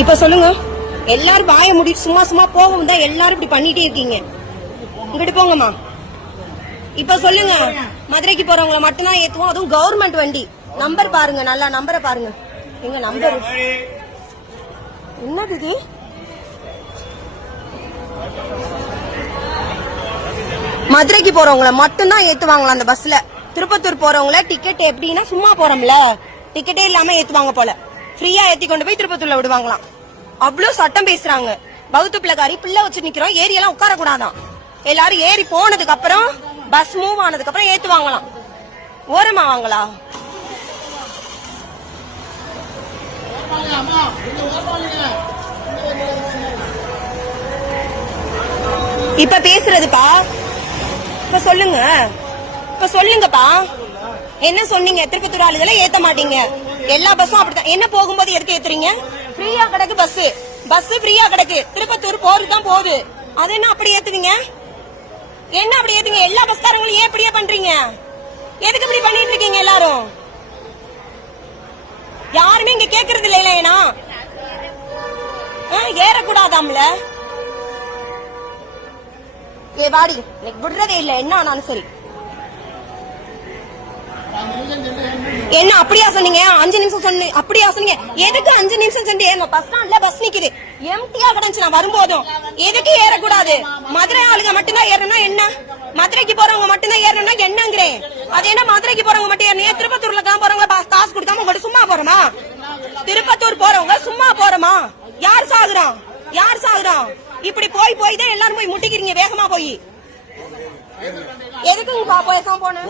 இப்ப சொல்லுங்க. எல்லாரும் வாய முடி சும்மா சும்மா போகும் தான் எல்லாரும் இப்படி பண்ணிட்டே இருக்கீங்க. இங்கிட்டு போங்கம்மா. இப்ப சொல்லுங்க. மதுரைக்கு போறவங்களை மட்டும்தான் ஏத்துவோம். அதுவும் கவர்மெண்ட் வண்டி. நம்பர் பாருங்க நல்லா நம்பரை பாருங்க. எங்க நம்பர் என்னது இது? மதுரைக்கு போறவங்கள மட்டும்தான் ஏத்துவாங்களா அந்த பஸ்ல திருப்பத்தூர் போறவங்கள டிக்கெட் எப்படின்னா சும்மா போறோம்ல. டிக்கெட்டே இல்லாம ஏத்துவாங்க போல. ஃப்ரீயா ஏத்தி கொண்டு போய் திருப்பத்தூர்ல விடுவாங்களாம். அவ்வளவு சட்டம் பேசுறாங்க. பௌத்த பிள்ளைக்காரி பிள்ளை வச்சு நிக்கிறோம். ஏரி எல்லாம் உட்கார கூடாதான் எல்லாரும் ஏறி போனதுக்கு அப்புறம் பஸ் மூவ் ஆனதுக்கு அப்புறம் ஏத்துவாங்களாம். ஓரமா வாங்களா? இப்ப பேசுறதுப்பா. இப்ப சொல்லுங்க. இப்ப சொல்லுங்கப்பா. என்ன சொன்னீங்க? திருப்பத்தூர் ஆளுகளை ஏத்த மாட்டீங்க. எல்லா பஸ்ஸும் அப்படித்தான். என்ன போகும்போது எடுத்து ஏத்துறீங்க? ஃப்ரீயா கிடக்கு பஸ் பஸ் ஃப்ரீயா கிடக்கு. திருப்பத்தூர் போறதுதான் போகுது. அது என்ன அப்படி ஏத்துவீங்க என்ன அப்படி ஏத்துங்க எல்லா பஸ்காரங்களும் ஏன் இப்படியே பண்றீங்க? எதுக்கு இப்படி பண்ணிட்டு இருக்கீங்க எல்லாரும்? யாருமே இங்க கேக்குறது இல்ல ஏன்னா ஏறக்கூடாதாம்ல? ஏ வாடி. எனக்கு விடுறதே இல்ல. என்ன ஆனாலும் சரி. என்ன அப்படியா சொன்னீங்க? அஞ்சு நிமிஷம் சொன்னீங்க அப்படியா சொன்னீங்க? எதுக்கு அஞ்சு நிமிஷம் சென்று ஏறணும் பஸ் ஸ்டாண்ட்ல பஸ் நிக்குது. எம்டியா கிடந்துச்சு நான் வரும்போதும். எதுக்கு ஏறக்கூடாது? மதுரை ஆளுங்க மட்டும்தான் ஏறணும்னா என்ன? மதுரைக்கு போறவங்க மட்டும்தான் ஏறணும்னா என்னங்கிறேன். அது என்ன மதுரைக்கு போறவங்க மட்டும் ஏறணும்? ஏன் திருப்பத்தூர்ல தான் போறவங்க காசு கொடுக்காம உங்கள்ட்ட சும்மா போறோமா? திருப்பத்தூர் போறவங்க சும்மா போறோமா? யார் சாகுறான்? யார் சாகுறான்? இப்படி போய் போய் தான் எல்லாரும் போய் முட்டிக்கிறீங்க வேகமா போய். எதுக்குங்கப்பா பேசாம போன.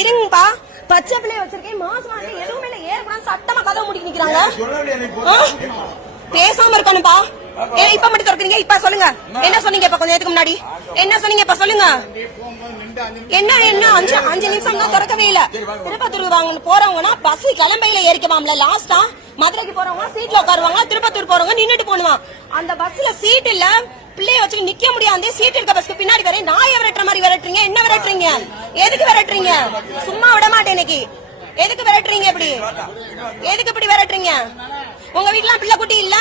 இருங்கப்பா. பச்சை பிள்ளைய வச்சிருக்கேன் மாசம் எதுவுமே இல்ல ஏறக்கூடாது சட்டமா கதவு முடிக்க நிக்கிறாங்க? பேசாம இருக்கணும்பா ஏன்னா இப்ப மட்டும் திறக்கிறீங்க? இப்ப சொல்லுங்க. என்ன சொன்னீங்க இப்ப கொஞ்சம் நேரத்துக்கு முன்னாடி? என்ன சொன்னீங்க இப்ப சொல்லுங்க. என்ன என்ன? அஞ்சு அஞ்சு நிமிஷம் தான் திறக்கவே இல்ல. திருப்பத்தூர் வாங்க போறவங்கன்னா பஸ் கிளம்பையில ஏறிக்கவாம்ல லாஸ்டா மதுரைக்கு போறவங்க சீட்ல உட்காருவாங்க திருப்பத்தூர் போறவங்க நின்னுட்டு போடுவான் அந்த பஸ்ல சீட் இல்ல. பிள்ளைய வச்சு நிக்க முடியாது சீட் இருக்க பஸ்க்கு பின்னாடி வரை நாயை விரட்டுற மாதிரி விரட்டுறீங்க. என்ன விரட்டுறீங்க? எதுக்கு விரட்டுறீங்க? சும்மா விட மாட்டேன் இன்னைக்கு. எதுக்கு விரட்டுறீங்க இப்படி? எதுக்கு இப்படி விரட்டுறீங்க? உங்க வீட்டுல பிள்ளை குட்டி இல்ல?